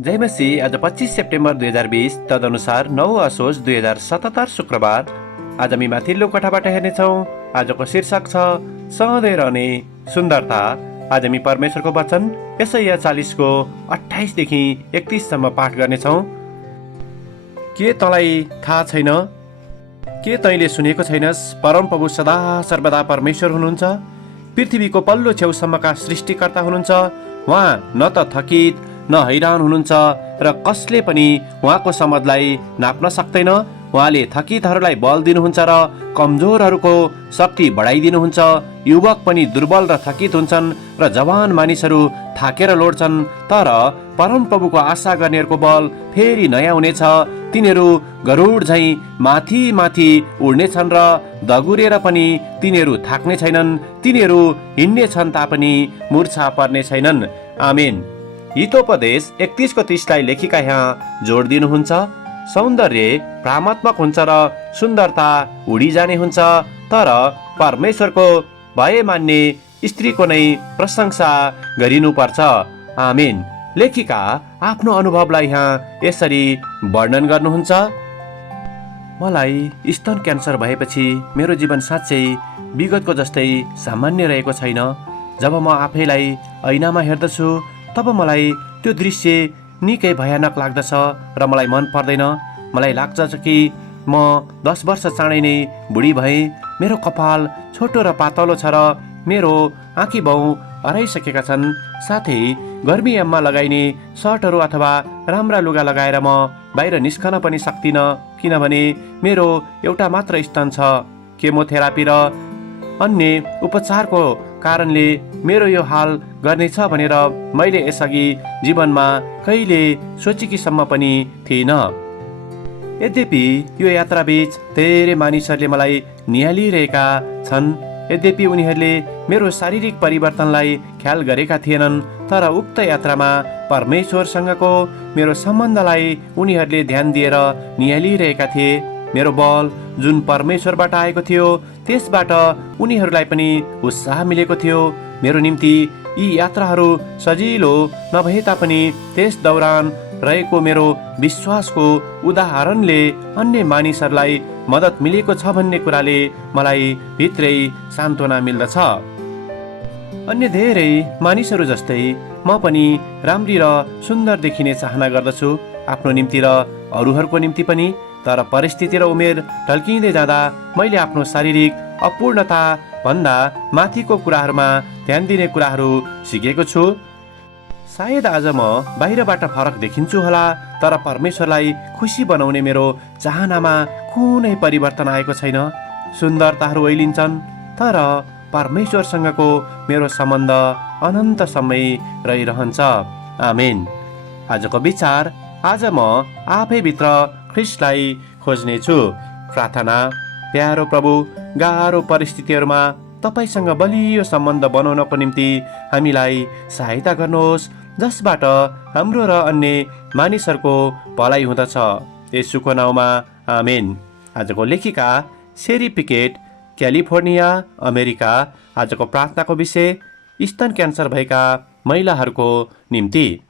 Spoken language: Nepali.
जय मसीह। आज 25 सेप्टेम्बर 2020 तदनुसार 9 असोज 2077 शुक्रबार। आज हामी माथिल्लो कोठाबाट हेर्नेछौँ। आजको शीर्षक छ सहँदै रहने सुन्दरता। आज हामी परमेश्वरको वचन यसैया 40 को 28 देखि 31 सम्म पाठ गर्नेछौँ। के तँलाई थाहा छैन? के तैँले सुनेको छैनस्? परमप्रभु सदा सर्वदा परमेश्वर हुनुहुन्छ। पृथ्वीको पल्लो छेउसम्मका सृष्टिकर्ता हुनुहुन्छ। उहाँ न त थकित न हैरान हुनुहुन्छ र कसले पनि उहाँको समझलाई नाप्न सक्दैन। उहाँले थकितहरूलाई बल दिनुहुन्छ र कमजोरहरूको शक्ति बढाइदिनुहुन्छ। युवक पनि दुर्बल र थकित हुन्छन् र जवान मानिसहरू थाकेर लोड्छन्। तर परमप्रभुको आशा गर्नेहरूको बल फेरि नयाँ हुनेछ। तिनीहरू गरुड झैँ माथि माथि उड्नेछन् र दगुरेर पनि तिनीहरू थाक्ने छैनन्। तिनीहरू हिँड्नेछन् तापनि मूर्छा पर्ने छैनन्। आमेन। हितोपदेश 31 को 30 लाई लेखिका यहाँ जोड दिनुहुन्छ। सौन्दर्य भ्रामत्मक हुन्छ र सुन्दरता उडिजाने हुन्छ, तर परमेश्वरको भय मान्ने स्त्रीको नै प्रशंसा गरिनुपर्छ। आमेन। लेखिका आफ्नो अनुभवलाई यहाँ यसरी वर्णन गर्नुहुन्छ। मलाई स्तन क्यान्सर भएपछि मेरो जीवन साँच्चै विगतको जस्तै सामान्य रहेको छैन। जब म आफैलाई ऐनामा हेर्दछु तब मलाई त्यो दृश्य निकै भयानक लाग्दछ र मलाई मन पर्दैन। मलाई लाग्छ कि म 10 वर्ष चाँडै नै बुढी भएँ। मेरो कपाल छोटो र पातलो छ र मेरो आँखी भाउ हराइसकेका छन्। साथै गर्मीयाममा लगाइने सर्टहरू अथवा राम्रा लुगा लगाएर म बाहिर निस्कन पनि सक्दिनँ, किनभने मेरो एउटा मात्र स्तन छ। केमोथेरापी र अन्य उपचारको कारणले मेरो यो हाल गर्नेछ भनेर मैले यसअघि जीवनमा कहिले सोचेकीसम्म पनि थिइनँ। यद्यपि यो यात्राबीच धेरै मानिसहरूले मलाई निहालिरहेका छन्। यद्यपि उनीहरूले मेरो शारीरिक परिवर्तनलाई ख्याल गरेका थिएनन्, तर उक्त यात्रामा परमेश्वरसँगको मेरो सम्बन्धलाई उनीहरूले ध्यान दिएर निहालिरहेका थिए। मेरो बल जुन परमेश्वरबाट आएको थियो त्यसबाट उनीहरूलाई पनि उत्साह मिलेको थियो। मेरो निम्ति यी यात्राहरू सजिलो नभए तापनि त्यस दौरान रहेको मेरो विश्वासको उदाहरणले अन्य मानिसहरूलाई मद्दत मिलेको छ भन्ने कुराले मलाई भित्रै सान्त्वना मिल्दछ। अन्य धेरै मानिसहरू जस्तै म पनि राम्री र सुन्दर देखिने चाहना गर्दछु, आफ्नो निम्ति र अरूहरूको निम्ति पनि। तर परिस्थिति र उमेर ढल्किँदै जाँदा मैले आफ्नो शारीरिक अपूर्णता भन्दा माथिको कुराहरूमा ध्यान दिने कुराहरू सिकेको छु। सायद आज म बाहिरबाट फरक देखिन्छु होला, तर परमेश्वरलाई खुसी बनाउने मेरो चाहनामा कुनै परिवर्तन आएको छैन। सुन्दरताहरू ओइलिन्छन्, तर परमेश्वरसँगको मेरो सम्बन्ध अनन्तसम्म रहिरहन्छ। आमेन। आजको विचार, आज म आफैभित्र ख्रिस्टलाई खोज्नेछु। प्रार्थना। प्यारो प्रभु, गाह्रो परिस्थितिहरूमा तपाईसँग बलियो सम्बन्ध बनाउनको निम्ति हामीलाई सहायता गर्नुहोस्, जसबाट हाम्रो र अन्य मानिसहरूको भलाइ हुँदछ। येशूको नाउँमा आमेन। आजको लेखिका सेरी पिकेट, क्यालिफोर्निया, अमेरिका। आजको प्रार्थनाको विषय स्तन क्यान्सर भएका महिलाहरूको निम्ति।